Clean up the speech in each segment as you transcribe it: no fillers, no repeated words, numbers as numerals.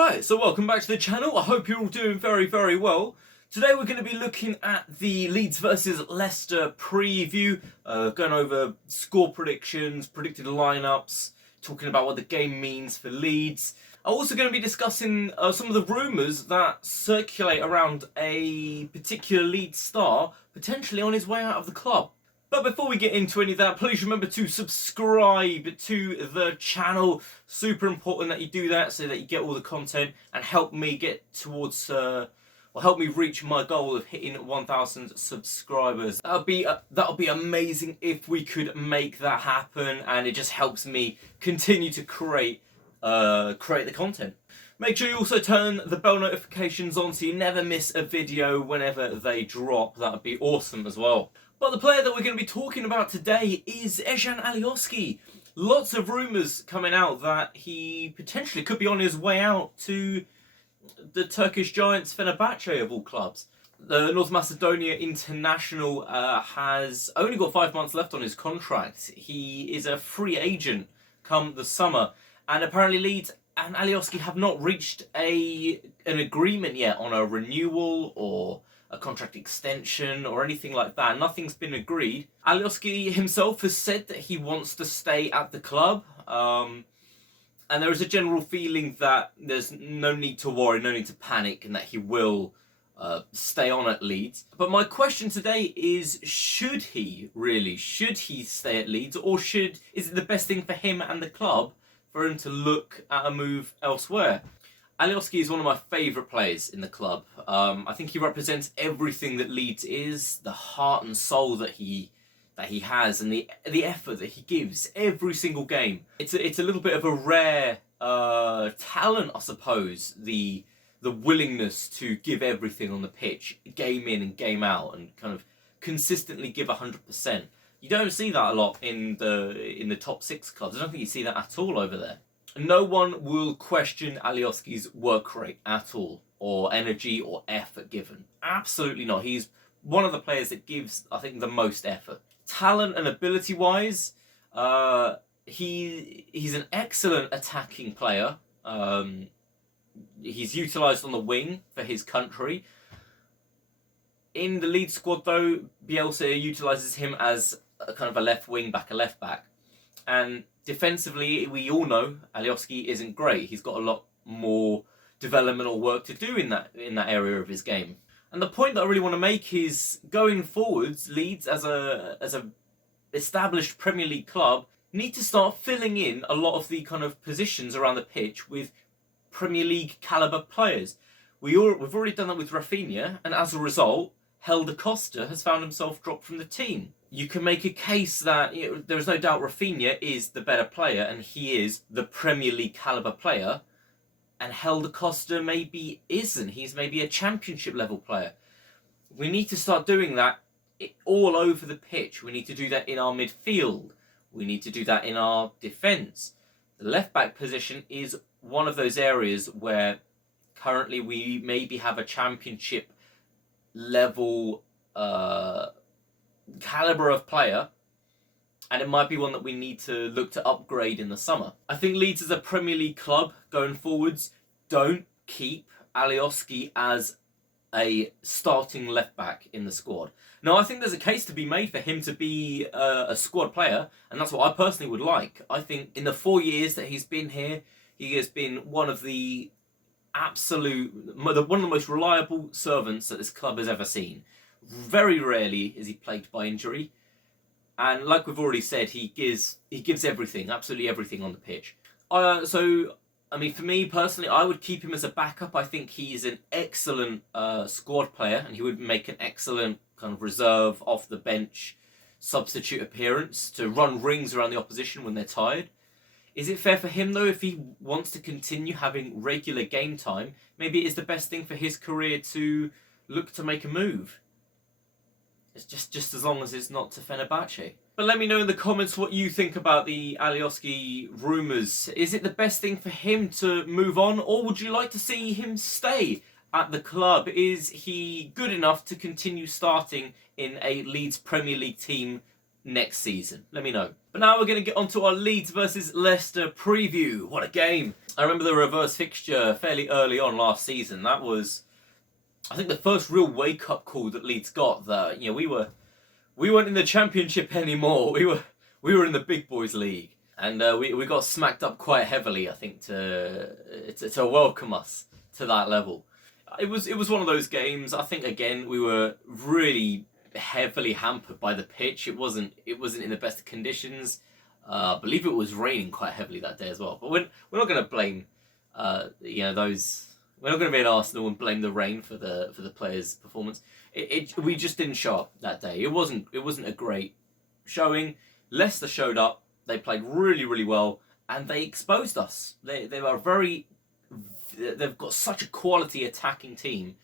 Right, so welcome back to the channel. I hope you're all doing very well. Today we're going to be looking at the Leeds versus Leicester preview, going over score predictions, predicted lineups, talking about what the game means for Leeds. I'm also going to be discussing some of the rumours that circulate around a particular Leeds star potentially on his way out of the club. But before we get into any of that, please remember to subscribe to the channel. Super important that you do that so that you get all the content and help me get towards, help me reach my goal of hitting 1,000 subscribers. That'll be amazing if we could make that happen, and it just helps me continue to create the content. Make sure you also turn the bell notifications on so you never miss a video whenever they drop. That would be awesome as well. But the player that we're going to be talking about today is Alioski. Lots of rumours coming out that he potentially could be on his way out to the Turkish giants Fenerbahce of all clubs. The North Macedonia international has only got 5 months left on his contract. He is a free agent come the summer, and apparently Leeds and Alioski have not reached an agreement yet on a renewal or a contract extension or anything like that. Nothing's been agreed. Alioski himself has said that he wants to stay at the club, and there is a general feeling that there's no need to worry, no need to panic, and that he will stay on at Leeds. But my question today is, should he stay at Leeds, or is it the best thing for him and the club for him to look at a move elsewhere? Alioski is one of my favourite players in the club. I think he represents everything that Leeds is, the heart and soul that he has, and the effort that he gives every single game. It's a little bit of a rare talent, I suppose. The willingness to give everything on the pitch, game in and game out, and kind of consistently give 100%. You don't see that a lot in the top 6 clubs. I don't think you see that at all over there. No one will question Alioski's work rate at all, or energy or effort given. Absolutely not. He's one of the players that gives, I think, the most effort. Talent and ability-wise, he's an excellent attacking player. He's utilised on the wing for his country. In the Leeds squad, though, Bielsa utilises him as a kind of a left wing back, a left back. And defensively, we all know Alioski isn't great. He's got a lot more developmental work to do in that area of his game. And the point that I really want to make is, going forwards, Leeds as a established Premier League club need to start filling in a lot of the kind of positions around the pitch with Premier League caliber players. We've already done that with Rafinha, and as a result, Helder Costa has found himself dropped from the team. You can make a case that there's no doubt Rafinha is the better player, and he is the Premier League caliber player, and Helder Costa maybe isn't. He's maybe a championship level player. We need to start doing that all over the pitch. We need to do that in our midfield. We need to do that in our defence. The left back position is one of those areas where currently we maybe have a championship level caliber of player, and it might be one that we need to look to upgrade in the summer. I think Leeds as a Premier League club going forwards don't keep Alioski as a starting left back in the squad. Now, I think there's a case to be made for him to be a squad player, and that's what I personally would like. I think in the 4 years that he's been here, he has been one of the one of the most reliable servants that this club has ever seen. Very rarely is he plagued by injury, and like we've already said, he gives everything, absolutely everything on the pitch. So, I mean, for me personally, I would keep him as a backup. I think he's an excellent squad player, and he would make an excellent kind of reserve, off the bench, substitute appearance to run rings around the opposition when they're tired. Is it fair for him, though, if he wants to continue having regular game time, maybe it is the best thing for his career to look to make a move? It's just as long as it's not to Fenerbahce. But let me know in the comments what you think about the Alioski rumours. Is it the best thing for him to move on, or would you like to see him stay at the club? Is he good enough to continue starting in a Leeds Premier League team next season? Let me know. But now we're going to get on to our Leeds versus Leicester preview. What a game. I remember the reverse fixture fairly early on last season. That was, I think, the first real wake-up call that Leeds got. That we weren't in the Championship anymore. We were in the big boys league, and we got smacked up quite heavily. I think to welcome us to that level. It was one of those games. I think again we were really heavily hampered by the pitch. It wasn't in the best of conditions. I believe it was raining quite heavily that day as well. But we're not going to blame those. We're not going to be at Arsenal and blame the rain for the players' performance. We just didn't show up that day. It wasn't a great showing. Leicester showed up. They played really, really well, and they exposed us. They've got such a quality attacking team,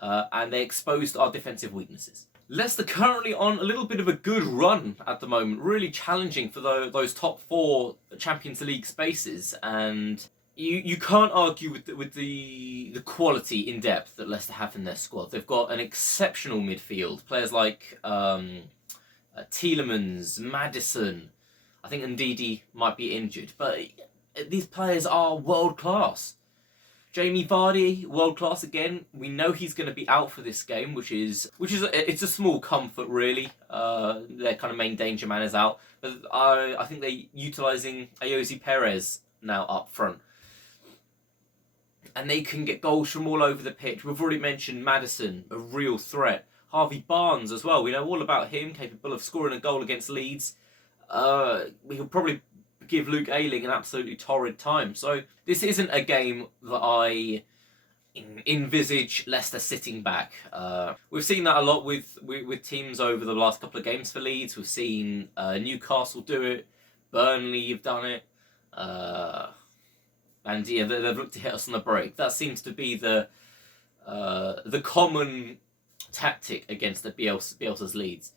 and they exposed our defensive weaknesses. Leicester currently on a little bit of a good run at the moment, really challenging for those top 4 Champions League spaces, and you can't argue with the quality in depth that Leicester have in their squad. They've got an exceptional midfield, players like Tielemans, Maddison. I think Ndidi might be injured, but these players are world class. Jamie Vardy, world class again. We know he's going to be out for this game, which is it's a small comfort really. Their kind of main danger man is out, but I think they're utilising Alioski Perez now up front, and they can get goals from all over the pitch. We've already mentioned Maddison, a real threat. Harvey Barnes as well. We know all about him, capable of scoring a goal against Leeds. He'll probably give Luke Ayling an absolutely torrid time. So this isn't a game that I envisage Leicester sitting back. We've seen that a lot with teams over the last couple of games for Leeds. We've seen Newcastle do it. Burnley have done it. And yeah, they've looked to hit us on the break. That seems to be the common tactic against the Bielsa's Leeds.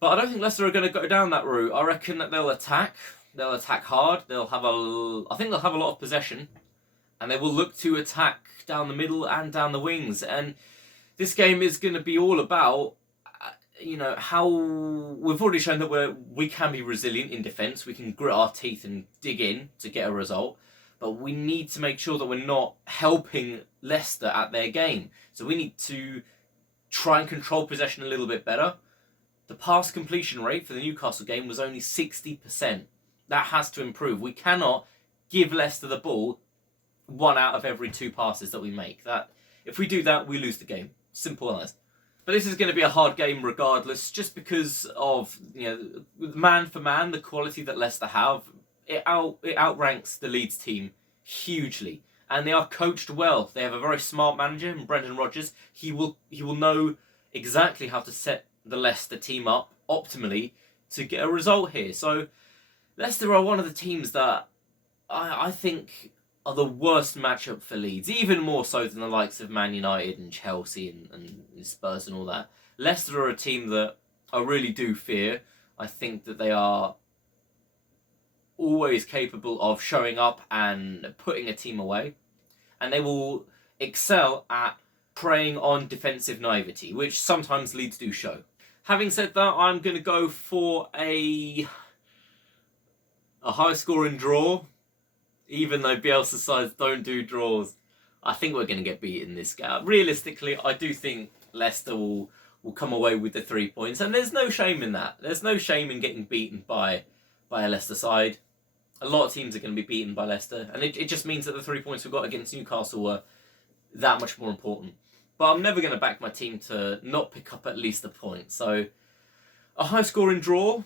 But I don't think Leicester are going to go down that route. I reckon that they'll attack. They'll attack hard. I think they'll have a lot of possession, and they will look to attack down the middle and down the wings. And this game is going to be all about, how we've already shown that we can be resilient in defence. We can grit our teeth and dig in to get a result. But we need to make sure that we're not helping Leicester at their game. So we need to try and control possession a little bit better. The pass completion rate for the Newcastle game was only 60%. That has to improve. We cannot give Leicester the ball 1 out of every 2 passes that we make. That if we do that, we lose the game. Simple as. But this is going to be a hard game regardless, just because of man for man, the quality that Leicester have. It outranks the Leeds team hugely, and they are coached well. They have a very smart manager, Brendan Rodgers. He will know exactly how to set the Leicester team up optimally to get a result here. So Leicester are one of the teams that I think are the worst matchup for Leeds, even more so than the likes of Man United and Chelsea and Spurs and all that. Leicester are a team that I really do fear. I think that they are always capable of showing up and putting a team away, and they will excel at preying on defensive naivety, which sometimes Leeds do show. Having said that, I'm going to go for a high-scoring draw, even though Bielsa sides don't do draws. I think we're going to get beaten this game. Realistically, I do think Leicester will come away with the 3 points, and there's no shame in that. There's no shame in getting beaten by a Leicester side. A lot of teams are going to be beaten by Leicester, and it just means that the 3 points we got against Newcastle were that much more important. But I'm never going to back my team to not pick up at least a point. So, a high-scoring draw.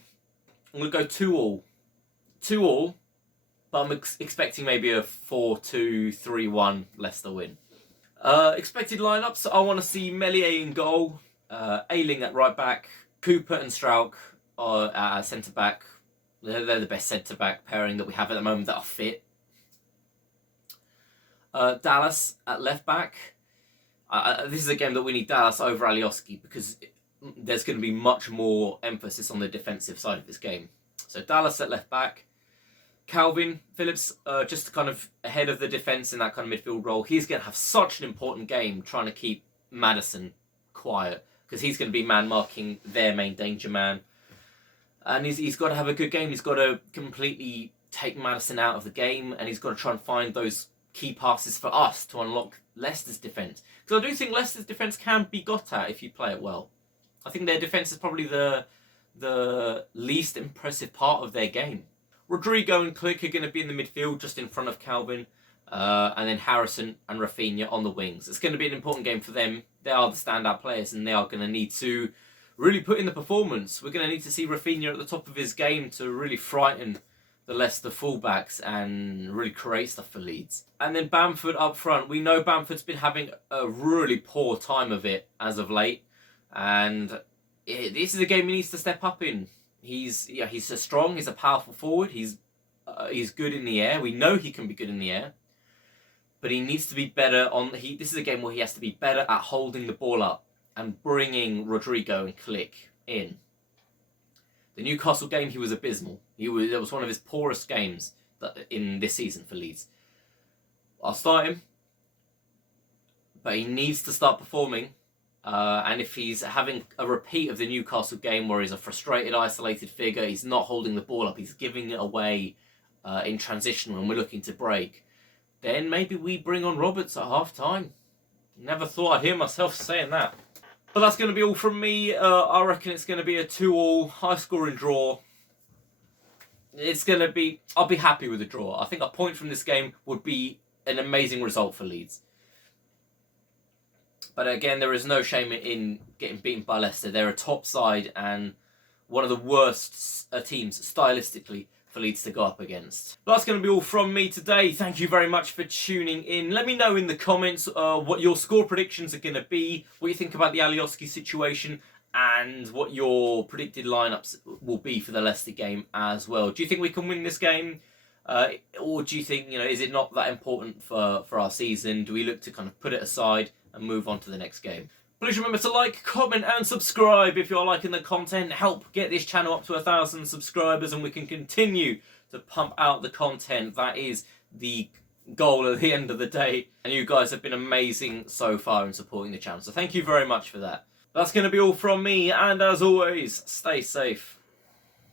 I'm going to go 2-2. 2-2, but I'm expecting maybe a 4-2, 3-1 Leicester win. Expected lineups, I want to see Meslier in goal, Ayling at right back, Cooper and Strauch are at centre back. They're the best centre back pairing that we have at the moment that are fit. Dallas at left back. This is a game that we need Dallas over Alioski because there's going to be much more emphasis on the defensive side of this game. So Dallas at left back. Calvin Phillips just kind of ahead of the defence in that kind of midfield role. He's going to have such an important game trying to keep Maddison quiet because he's going to be man marking their main danger man. And he's got to have a good game. He's got to completely take Maddison out of the game, and he's got to try and find those key passes for us to unlock Leicester's defence. Because I do think Leicester's defence can be got at if you play it well. I think their defence is probably the least impressive part of their game. Rodrigo and Click are going to be in the midfield, just in front of Calvin. And then Harrison and Rafinha on the wings. It's going to be an important game for them. They are the standout players, and they are going to need to really put in the performance. We're going to need to see Rafinha at the top of his game to really frighten the Leicester fullbacks and really create stuff for Leeds. And then Bamford up front. We know Bamford's been having a really poor time of it as of late, and this is a game he needs to step up in. He's a strong, he's a powerful forward. He's good in the air. We know he can be good in the air, but he needs to be better on. This is a game where he has to be better at holding the ball up and bringing Rodrigo and Click in. The Newcastle game, he was abysmal. It was one of his poorest games in this season for Leeds. I'll start him, but he needs to start performing. And if he's having a repeat of the Newcastle game where he's a frustrated, isolated figure, he's not holding the ball up, he's giving it away in transition when we're looking to break, then maybe we bring on Roberts at half-time. Never thought I'd hear myself saying that. But that's going to be all from me. I reckon it's going to be a 2-2 high-scoring draw. I'll be happy with a draw. I think a point from this game would be an amazing result for Leeds. But again, there is no shame in getting beaten by Leicester. They're a top side and one of the worst teams stylistically for Leeds to go up against. That's going to be all from me today. Thank you very much for tuning in. Let me know in the comments what your score predictions are going to be, what you think about the Alioski situation, and what your predicted lineups will be for the Leicester game as well. Do you think we can win this game? Or do you think, is it not that important for our season? Do we look to kind of put it aside and move on to the next game? Please remember to like, comment and subscribe if you're liking the content. Help get this channel up to 1,000 subscribers and we can continue to pump out the content. That is the goal at the end of the day. And you guys have been amazing so far in supporting the channel. So thank you very much for that. That's going to be all from me. And as always, stay safe.